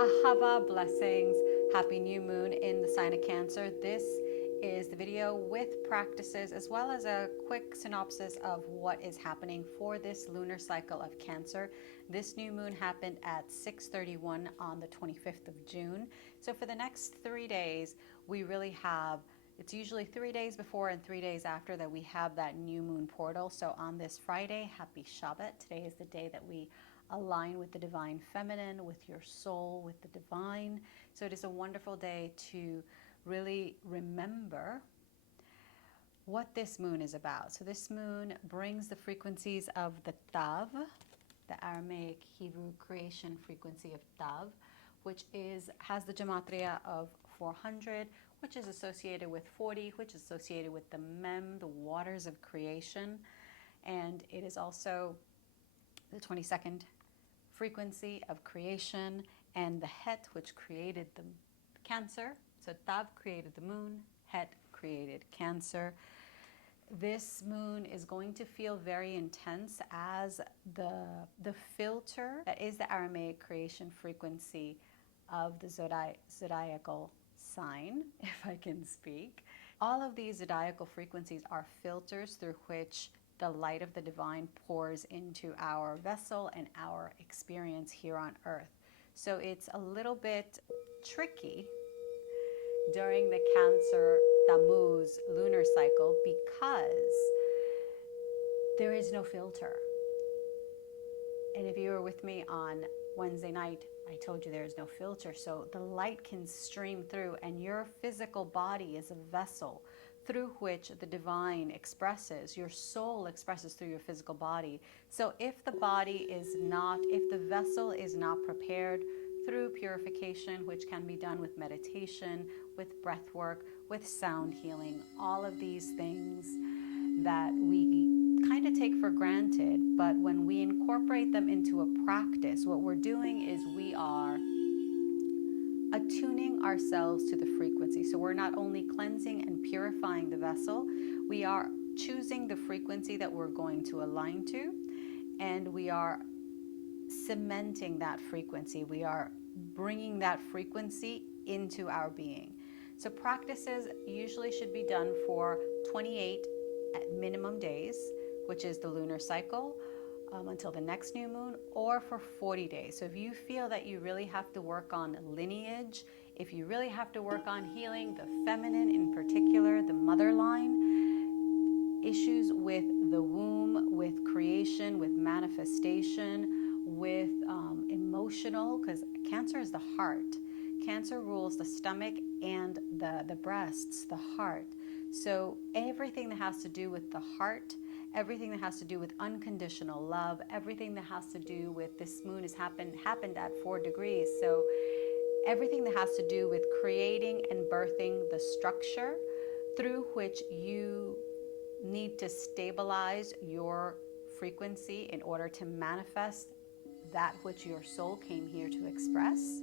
Ahava, blessings, happy new moon in the sign of Cancer. This is the video with practices as well as a quick synopsis of what is happening for this lunar cycle of Cancer. This new moon happened at 6:31 on the 25th of June. So for the next 3 days, we really have, it's usually 3 days before and 3 days after that we have that new moon portal. So on this Friday, happy Shabbat. Today is the day that we align with the divine feminine, with your soul, with the divine. So it is a wonderful day to really remember what this moon is about. So this moon brings the frequencies of the Tav, the Aramaic Hebrew creation frequency of Tav, which has the gematria of 400, which is associated with 40, which is associated with the Mem, the waters of creation. And it is also the 22nd frequency of creation, and the Het, which created the Cancer. So Tav created the moon, Het created Cancer. This moon is going to feel very intense as the filter that is the Aramaic creation frequency of the zodiacal sign, if I can speak. All of these zodiacal frequencies are filters through which the light of the divine pours into our vessel and our experience here on earth. So it's a little bit tricky during the Cancer Tamuz lunar cycle because there is no filter. And if you were with me on Wednesday night, I told you there is no filter. So the light can stream through, and your physical body is a vessel through which the divine expresses, your soul expresses through your physical body. So if the vessel is not prepared through purification, which can be done with meditation, with breath work, with sound healing, all of these things that we kind of take for granted, but when we incorporate them into a practice, what we're doing is we are attuning ourselves to the frequency. So we're not only cleansing and purifying the vessel, we are choosing the frequency that we're going to align to, and we are cementing that frequency. We are bringing that frequency into our being. So practices usually should be done for 28 at minimum days, which is the lunar cycle, until the next new moon, or for 40 days. So if you feel that you really have to work on lineage, if you really have to work on healing the feminine, in particular the mother line, issues with the womb, with creation, with manifestation, with emotional, because Cancer is the heart. Cancer rules the stomach and the breasts, the heart. So everything that has to do with the heart, everything that has to do with unconditional love, everything that has to do with, this moon has happened at 4 degrees. So everything that has to do with creating and birthing the structure through which you need to stabilize your frequency in order to manifest that which your soul came here to express.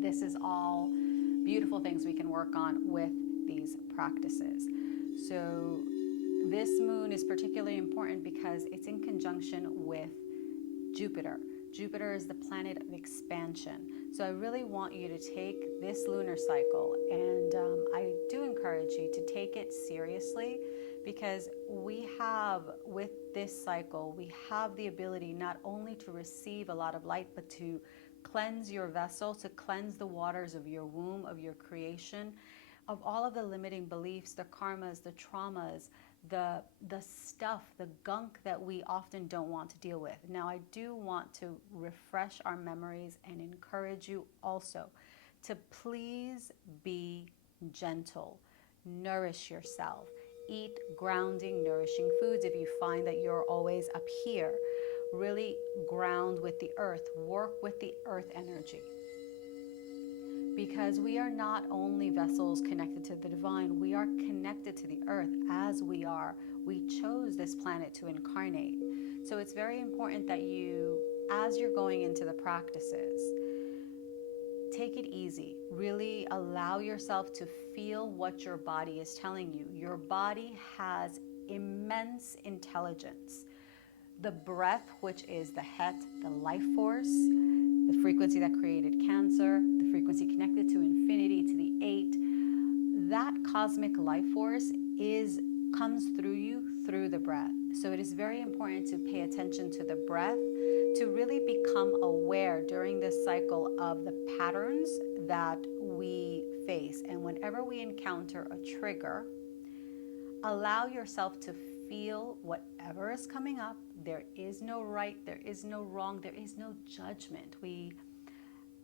This is all beautiful things we can work on with these practices. So this moon is particularly important because it's in conjunction with Jupiter. Jupiter is the planet of expansion. So I really want you to take this lunar cycle, and I do encourage you to take it seriously, because we have, with this cycle, we have the ability not only to receive a lot of light, but to cleanse your vessel, to cleanse the waters of your womb, of your creation, of all of the limiting beliefs, the karmas, the traumas, the stuff, the gunk that we often don't want to deal with. Now, I do want to refresh our memories and encourage you also to please be gentle, nourish yourself, eat grounding, nourishing foods. If you find that you're always up here, really ground with the earth, work with the earth energy. Because we are not only vessels connected to the divine, we are connected to the earth as we chose this planet to incarnate. So it's very important that you, as you're going into the practices, take it easy. Really allow yourself to feel what your body is telling you. Your body has immense intelligence. The breath, which is the Het, the life force, the frequency that created Cancer, the frequency connected to infinity, to the 8. That cosmic life force comes through you through the breath. So it is very important to pay attention to the breath, to really become aware during this cycle of the patterns that we face. And whenever we encounter a trigger, allow yourself to feel whatever is coming up. There is no right, there is no wrong, there is no judgment.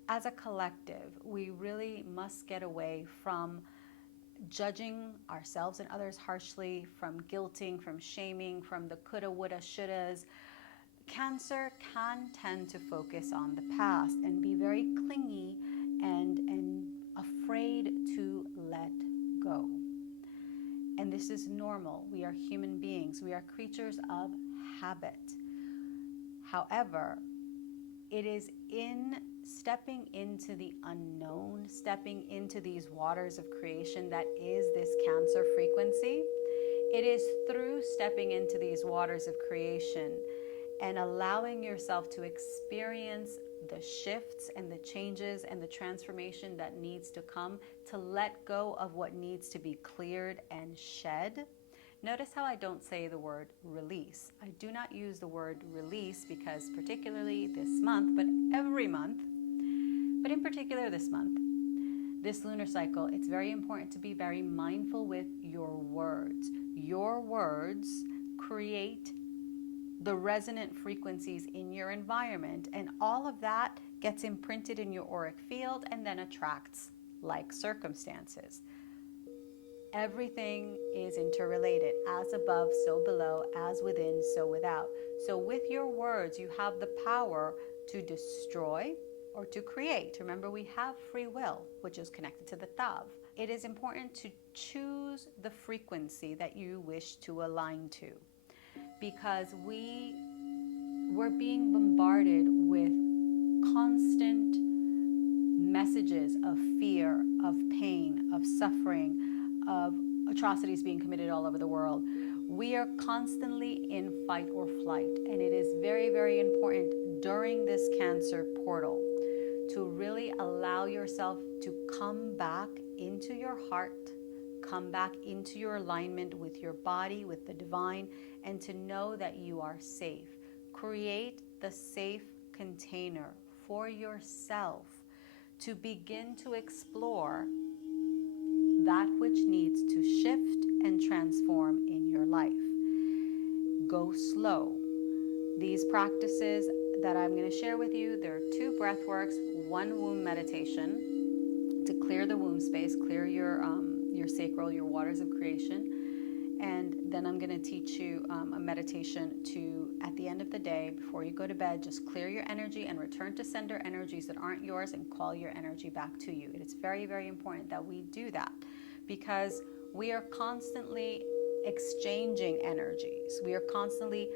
As a collective, we really must get away from judging ourselves and others harshly, from guilting, from shaming, from the coulda, woulda, shouldas. Cancer can tend to focus on the past and be very clingy and afraid to let go. And this is normal. We are human beings. We are creatures of habit. However, it is in stepping into the unknown, stepping into these waters of creation that is this Cancer frequency. It is through stepping into these waters of creation and allowing yourself to experience the shifts and the changes and the transformation that needs to come, to let go of what needs to be cleared and shed. Notice how I don't say the word release. I do not use the word release because particularly this month, but every month, but in particular this month, this lunar cycle, it's very important to be very mindful with your words. Your words create the resonant frequencies in your environment, and all of that gets imprinted in your auric field and then attracts like circumstances. Everything is interrelated. As above, so below, as within, so without. So with your words, you have the power to destroy or to create. Remember, we have free will, which is connected to the Tav. It is important to choose the frequency that you wish to align to, because we're being bombarded with constant messages of fear, of pain, of suffering, of atrocities being committed all over the world. We are constantly in fight or flight, and it is very, very important during this Cancer portal to really allow yourself to come back into your heart, come back into your alignment with your body, with the divine, and to know that you are safe. Create the safe container for yourself to begin to explore that which needs to shift and transform in your life. Go slow. These practices that I'm going to share with you, there are 2 breath works, 1 womb meditation to clear the womb space, clear your sacral, your waters of creation. And then I'm going to teach you a meditation to, at the end of the day, before you go to bed, just clear your energy and return to sender energies that aren't yours and call your energy back to you. It is very, very important that we do that, because we are constantly exchanging energies. We are constantly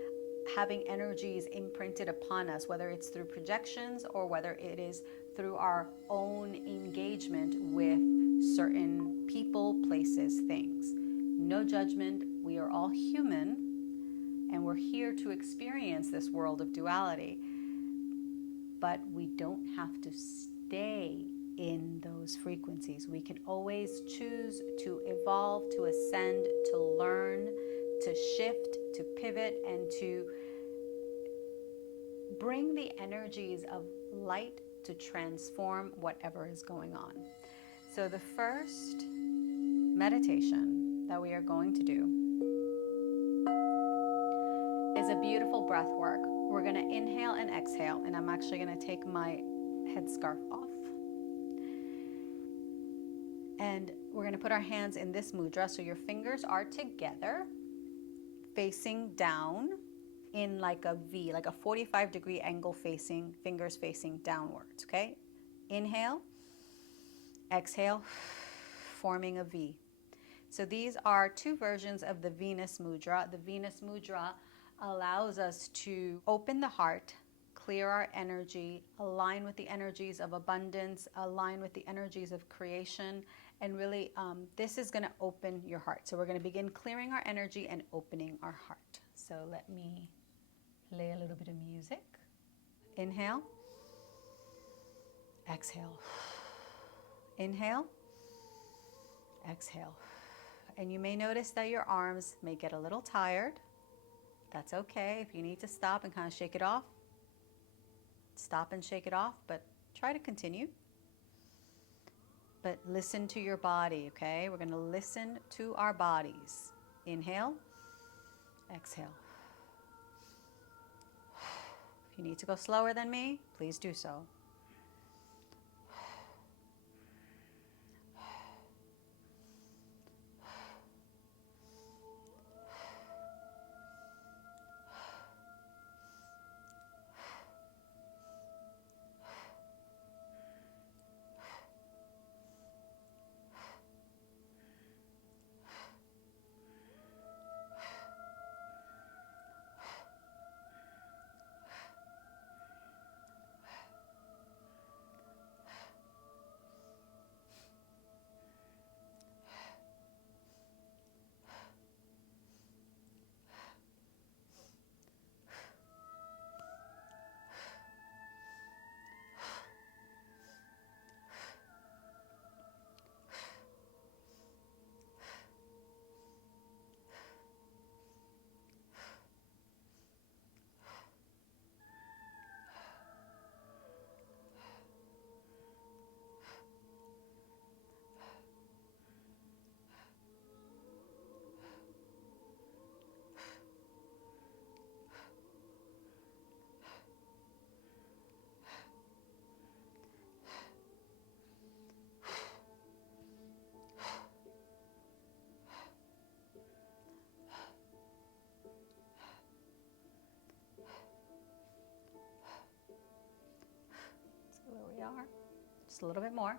having energies imprinted upon us, whether it's through projections or whether it is through our own engagement with certain people, places, things. No judgment. We are all human, and we're here to experience this world of duality. But we don't have to stay in those frequencies. We can always choose to evolve, to ascend, to learn, to shift, to pivot, and to bring the energies of light to transform whatever is going on. So the first meditation that we are going to do is a beautiful breath work. We're going to inhale and exhale, and I'm actually going to take my headscarf off. And we're going to put our hands in this mudra, so your fingers are together, facing down in like a V, like a 45-degree angle facing, fingers facing downwards, okay? Inhale, exhale, forming a V. So these are 2 versions of the Venus mudra. The Venus mudra allows us to open the heart, clear our energy, align with the energies of abundance, align with the energies of creation, and really this is going to open your heart. So we're going to begin clearing our energy and opening our heart. So let me play a little bit of music. Inhale. Exhale. Inhale. Exhale. And you may notice that your arms may get a little tired. That's okay. If you need to stop and kind of shake it off, stop and shake it off, but try to continue. But listen to your body, okay? We're going to listen to our bodies. Inhale. Exhale. If you need to go slower than me, please do so. Just a little bit more.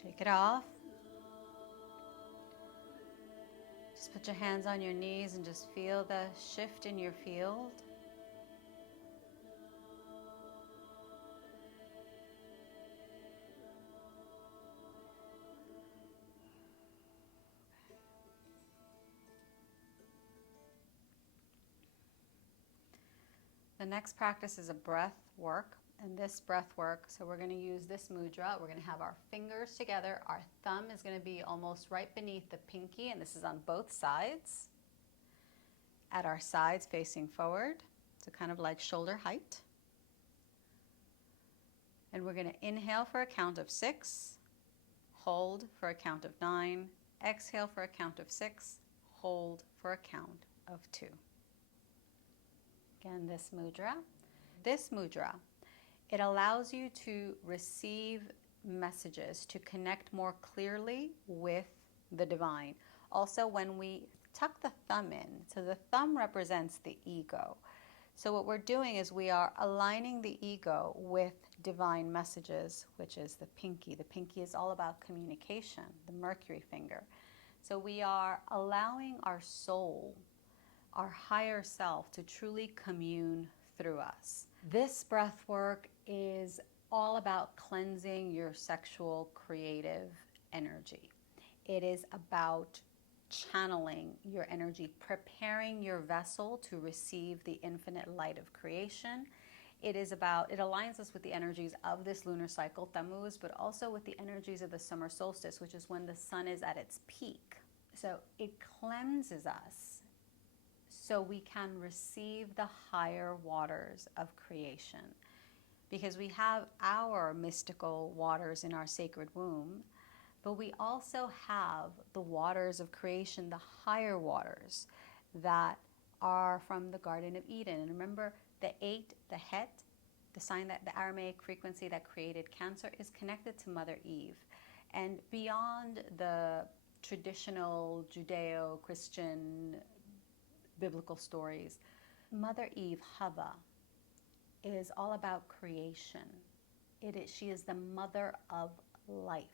Shake it off. Just put your hands on your knees and just feel the shift in your field. The next practice is a breath work. And this breath work, so we're going to use this mudra. We're going to have our fingers together. Our thumb is going to be almost right beneath the pinky, and this is on both sides. At our sides facing forward, so kind of like shoulder height. And we're going to inhale for a count of 6, hold for a count of 9, exhale for a count of 6, hold for a count of 2. Again, this mudra. This mudra, it allows you to receive messages, to connect more clearly with the divine. Also, when we tuck the thumb in, so the thumb represents the ego. So what we're doing is we are aligning the ego with divine messages, which is the pinky. The pinky is all about communication, the Mercury finger. So we are allowing our soul, our higher self, to truly commune through us. This breath work is all about cleansing your sexual creative energy. It is about channeling your energy, preparing your vessel to receive the infinite light of creation. It aligns us with the energies of this lunar cycle, Tamuz, but also with the energies of the summer solstice, which is when the sun is at its peak. So it cleanses us so we can receive the higher waters of creation. Because we have our mystical waters in our sacred womb, but we also have the waters of creation, the higher waters that are from the Garden of Eden. And remember, the 8, the Het, the sign that the Aramaic frequency that created Cancer, is connected to Mother Eve. And beyond the traditional Judeo-Christian biblical stories, Mother Eve, Hava, is all about creation. She is the mother of life.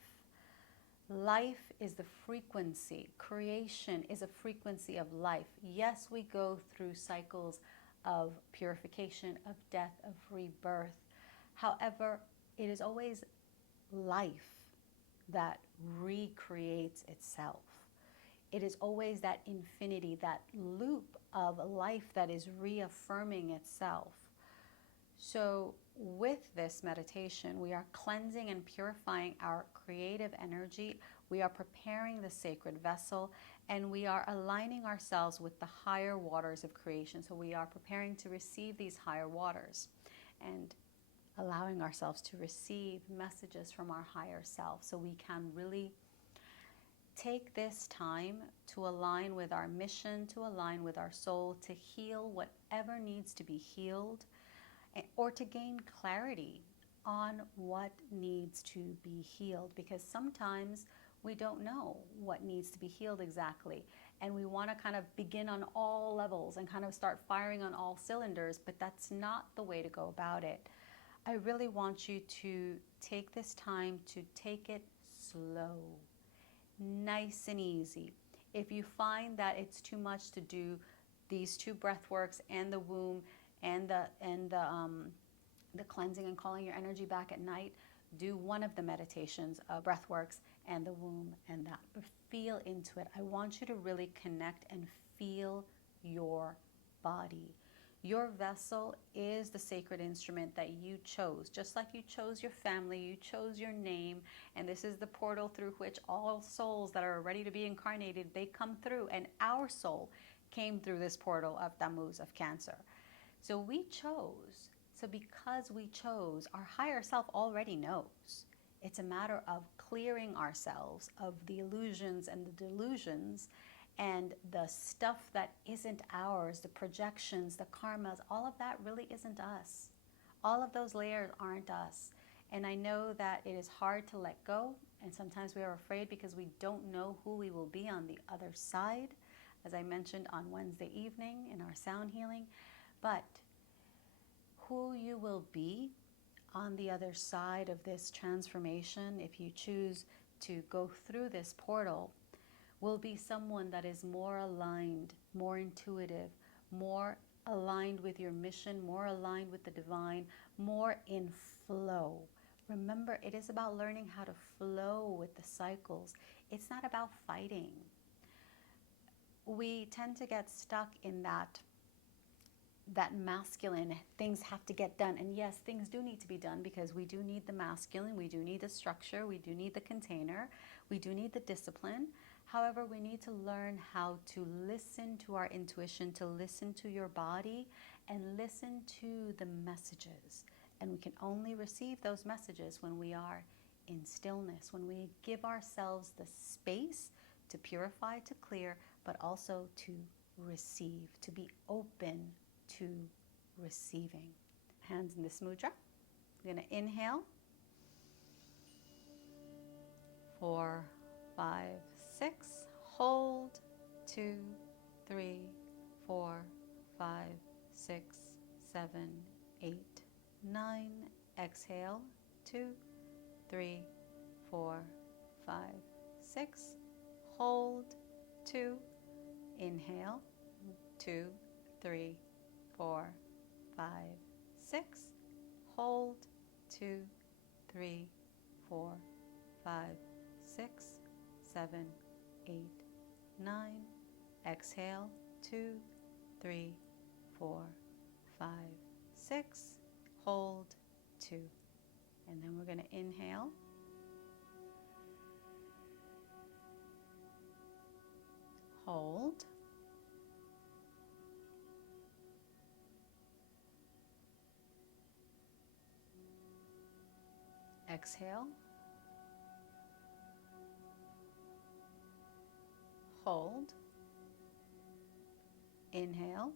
Life is the frequency. Creation is a frequency of life. Yes, we go through cycles of purification, of death, of rebirth. However, it is always life that recreates itself. It is always that infinity, that loop of life that is reaffirming itself. So with this meditation, we are cleansing and purifying our creative energy. We are preparing the sacred vessel, and we are aligning ourselves with the higher waters of creation. So we are preparing to receive these higher waters and allowing ourselves to receive messages from our higher self, so we can really take this time to align with our mission, to align with our soul, to heal whatever needs to be healed, or to gain clarity on what needs to be healed, because sometimes we don't know what needs to be healed exactly, and we want to kind of begin on all levels and kind of start firing on all cylinders, but that's not the way to go about it. I really want you to take this time to take it slow, nice and easy. If you find that it's too much to do these 2 breath works and the womb and the cleansing and calling your energy back at night, do one of the meditations, breath works and the womb and that. But feel into it. I want you to really connect and feel your body. Your vessel is the sacred instrument that you chose, just like you chose your family, you chose your name, and this is the portal through which all souls that are ready to be incarnated, they come through, and our soul came through this portal of Tamuz, of Cancer. So we chose. So because we chose, our higher self already knows. It's a matter of clearing ourselves of the illusions and the delusions and the stuff that isn't ours, the projections, the karmas, all of that really isn't us. All of those layers aren't us. And I know that it is hard to let go, and sometimes we are afraid because we don't know who we will be on the other side, as I mentioned on Wednesday evening in our sound healing. But who you will be on the other side of this transformation, if you choose to go through this portal, will be someone that is more aligned, more intuitive, more aligned with your mission, more aligned with the divine, more in flow. Remember, it is about learning how to flow with the cycles. It's not about fighting. We tend to get stuck in that masculine, things have to get done. And yes, things do need to be done, because we do need the masculine, we do need the structure, we do need the container, we do need the discipline. However, we need to learn how to listen to our intuition, to listen to your body, and listen to the messages. And we can only receive those messages when we are in stillness, when we give ourselves the space to purify, to clear, but also to receive, to be open to receiving. Hands in this mudra. I'm going to inhale. 4, 5, 6. Hold. 2, 3, 4, 5, 6, 7, 8, 9. Exhale. 2, 3, 4, 5, 6. Hold. 2. Inhale. 2, 3, 4, 5, 6. Hold. 2, 3, 4, 5, 6, 7, 8, 9. Exhale. 2, 3, 4, 5, 6. Hold. 2. And then we're going to inhale. Hold. Exhale. Hold. Inhale.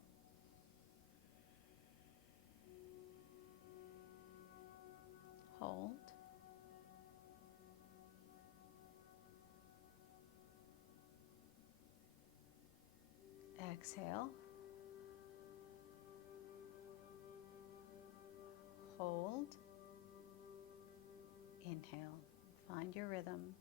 Hold. Exhale. Hold. Inhale. Find your rhythm.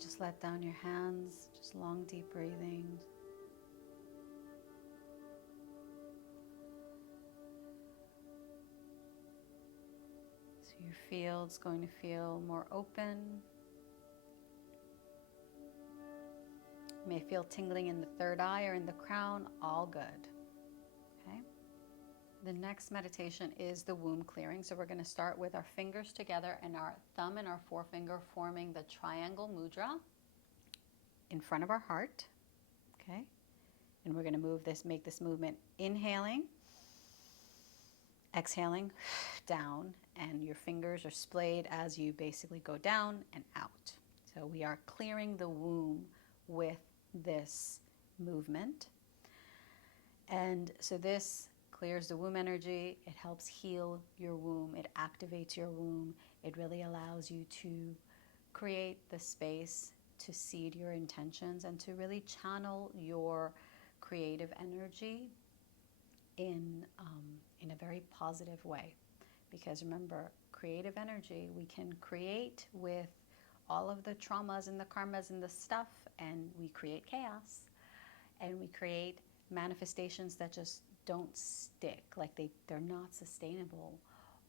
Just let down your hands, just long, deep breathing. So your field's going to feel more open. You may feel tingling in the third eye or in the crown, all good. Okay. The next meditation is the womb clearing. So we're going to start with our fingers together and our thumb and our forefinger forming the triangle mudra in front of our heart. Okay. And we're going to make this movement inhaling, exhaling down, and your fingers are splayed as you basically go down and out. So we are clearing the womb with this movement. And so this clears the womb energy. It helps heal your womb. It activates your womb. It really allows you to create the space to seed your intentions and to really channel your creative energy in a very positive way. Because remember, creative energy, we can create with all of the traumas and the karmas and the stuff, and we create chaos, and we create manifestations that just don't stick, like they're not sustainable.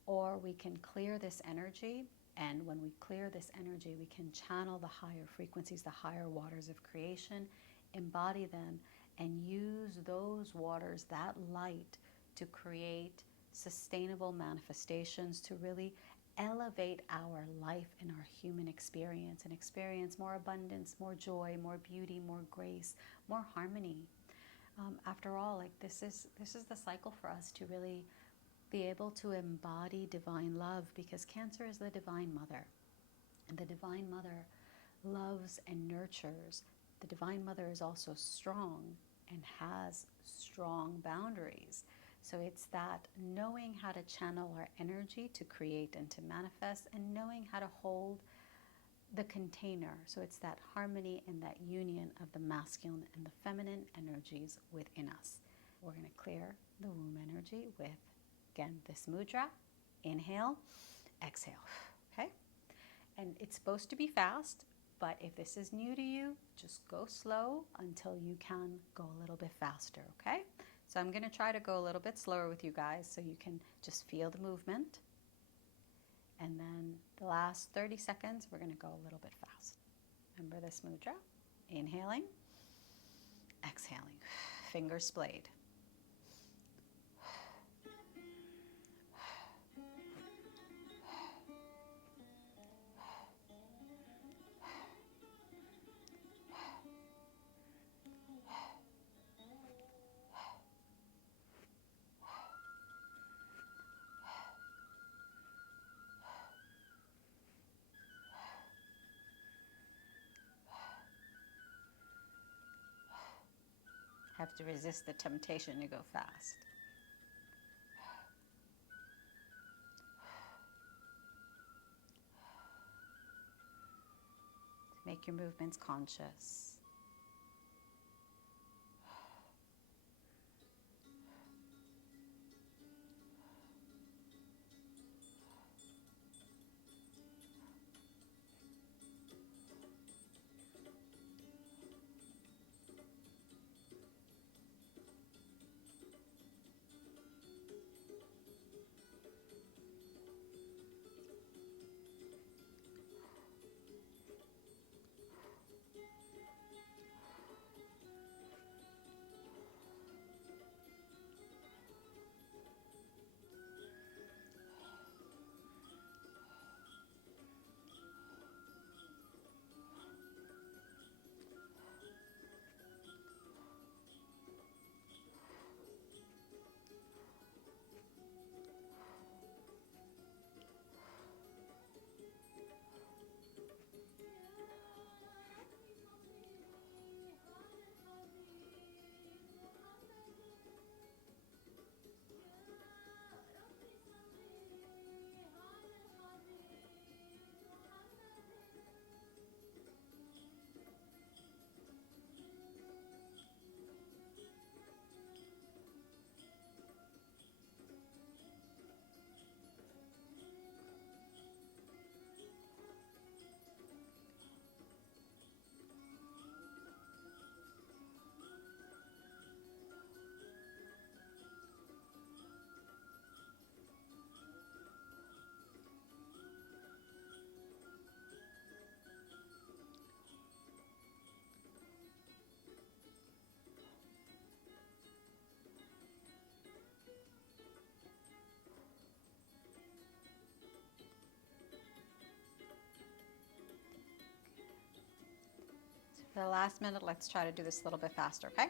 Or we can clear this energy, and when we clear this energy, we can channel the higher frequencies, the higher waters of creation, embody them, and use those waters, that light, to create sustainable manifestations, to really elevate our life and our human experience and experience more abundance, more joy, more beauty, more grace, more harmony. After all, like this is the cycle for us to really be able to embody divine love, because Cancer is the divine mother, and the divine mother loves and nurtures. The divine mother is also strong and has strong boundaries. So it's that knowing how to channel our energy to create and to manifest, and knowing how to hold the container. So it's that harmony and that union of the masculine and the feminine energies within us. We're going to clear the womb energy with, again, this mudra. Inhale, exhale, okay? And it's supposed to be fast, but if this is new to you, just go slow until you can go a little bit faster, okay? So I'm going to try to go a little bit slower with you guys so you can just feel the movement. And then the last 30 seconds, we're going to go a little bit fast. Remember this mudra? Inhaling, exhaling, fingers splayed. Have to resist the temptation to go fast. Make your movements conscious. For the last minute, let's try to do this a little bit faster, okay?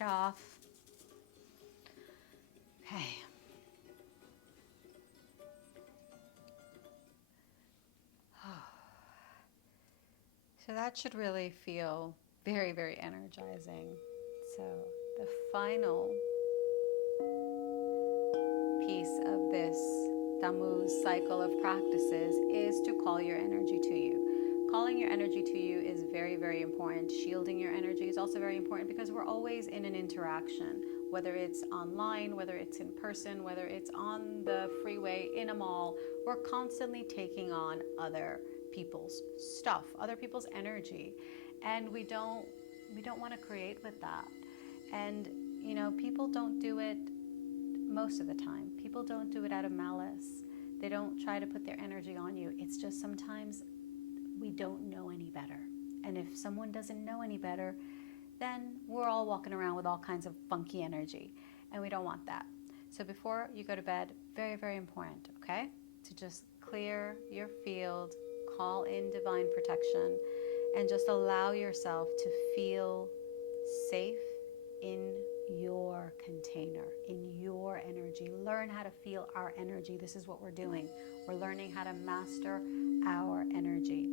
it off. Okay. So that should really feel very, very energizing. So the final piece of this Tamuz cycle of practices is to call your energy to you. Calling your energy to you is very, very important. Shielding your energy is also very important because we're always in an interaction, whether it's online, whether it's in person, whether it's on the freeway, in a mall. We're constantly taking on other people's stuff, other people's energy, and we don't want to create with that. And you know, people don't do it most of the time. People don't do it out of malice. They don't try to put their energy on you. It's just sometimes we don't know any better. And if someone doesn't know any better, then we're all walking around with all kinds of funky energy, and we don't want that. So before you go to bed, very, very important, okay? To just clear your field, call in divine protection, and just allow yourself to feel safe in your container, in your energy. Learn how to feel our energy. This is what we're doing. We're learning how to master our energy.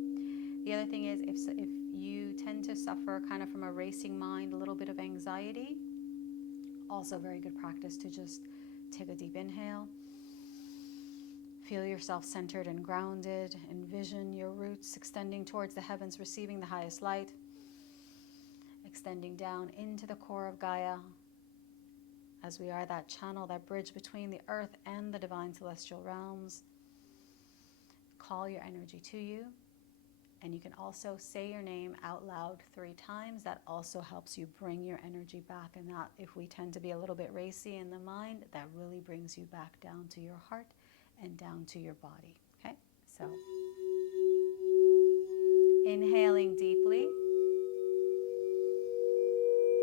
The other thing is, if you tend to suffer kind of from a racing mind, a little bit of anxiety, also very good practice to just take a deep inhale. Feel yourself centered and grounded. Envision your roots extending towards the heavens, receiving the highest light. Extending down into the core of Gaia, as we are that channel, that bridge between the earth and the divine celestial realms. Call your energy to you, and you can also say your name out loud 3 times. That also helps you bring your energy back, and that, if we tend to be a little bit racy in the mind, that really brings you back down to your heart and down to your body. Okay, so inhaling deeply.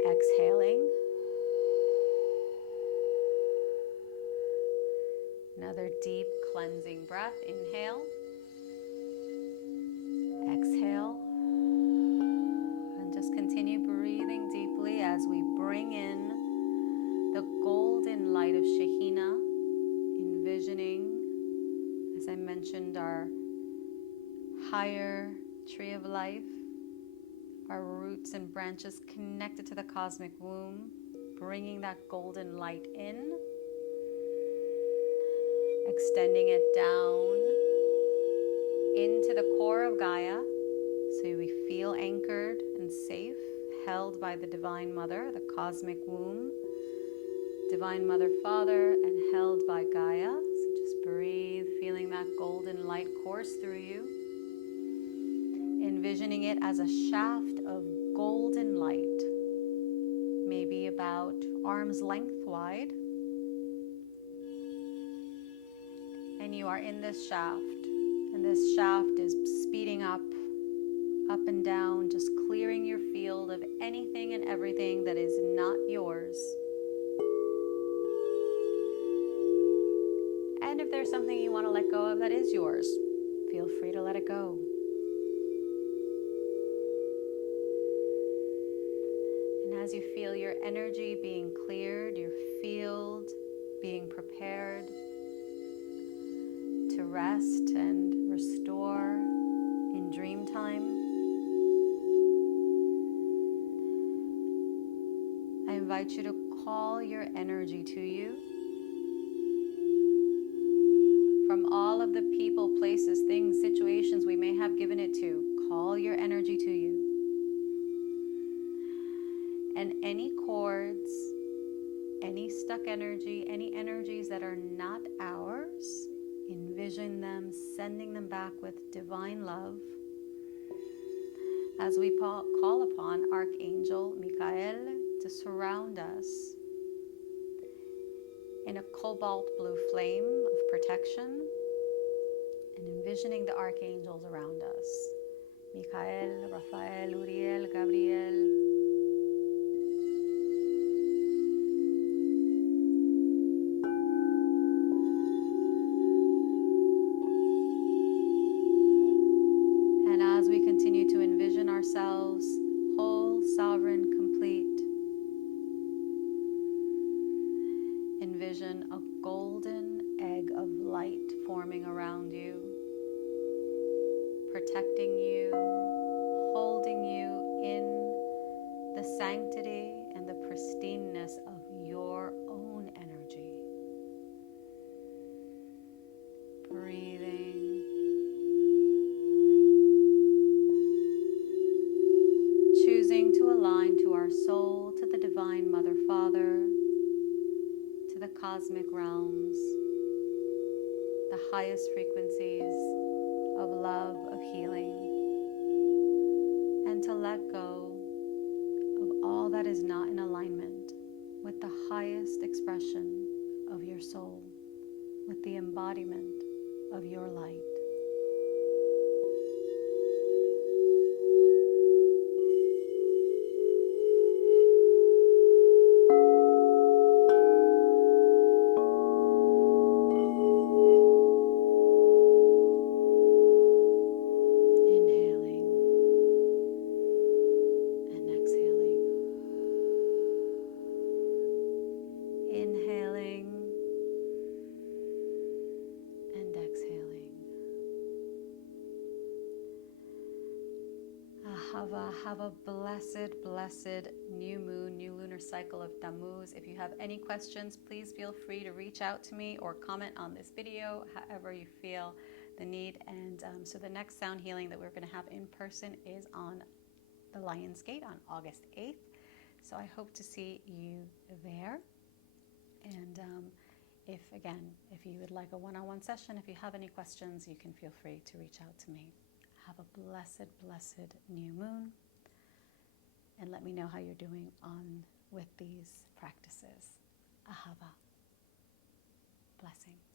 Exhaling. Another deep cleansing breath. Inhale. Exhale. And just continue breathing deeply as we bring in the golden light of Shekinah, envisioning, as I mentioned, our higher tree of life, our roots and branches connected to the cosmic womb, bringing that golden light in, extending it down into the core of Gaia, so we feel anchored and safe, held by the Divine Mother, the cosmic womb, Divine Mother, Father, and held by Gaia. So just breathe, feeling that golden light course through you. Envisioning it as a shaft of golden light, maybe about arm's length wide. And you are in this shaft, and this shaft is speeding up and down, just clearing your field of anything and everything that is not yours. And if there's something you want to let go of that is yours, feel free to let it go. As you feel your energy being cleared, your field being prepared to rest and restore in dream time, I invite you to call your energy to you from all of the people, places, things, situations we may have given it to. Call your energy to you. And any cords, any stuck energy, any energies that are not ours, envision them, sending them back with divine love as we call upon Archangel Michael to surround us in a cobalt blue flame of protection, and envisioning the archangels around us. Michael, Raphael, Uriel, Gabriel. Ourselves whole, sovereign, complete, cosmic realms, the highest frequencies of love, of healing, and to let go of all that is not in alignment with the highest expression of your soul, with the embodiment of your light. Have a blessed new moon, new lunar cycle of Tamuz. If you have any questions, please feel free to reach out to me or comment on this video, however you feel the need. And so the next sound healing that we're going to have in person is on the Lion's Gate on August 8th. So I hope to see you there. And if you would like a one-on-one session, if you have any questions, you can feel free to reach out to me. Have a blessed new moon. And let me know how you're doing on with these practices. Ahava. Blessings.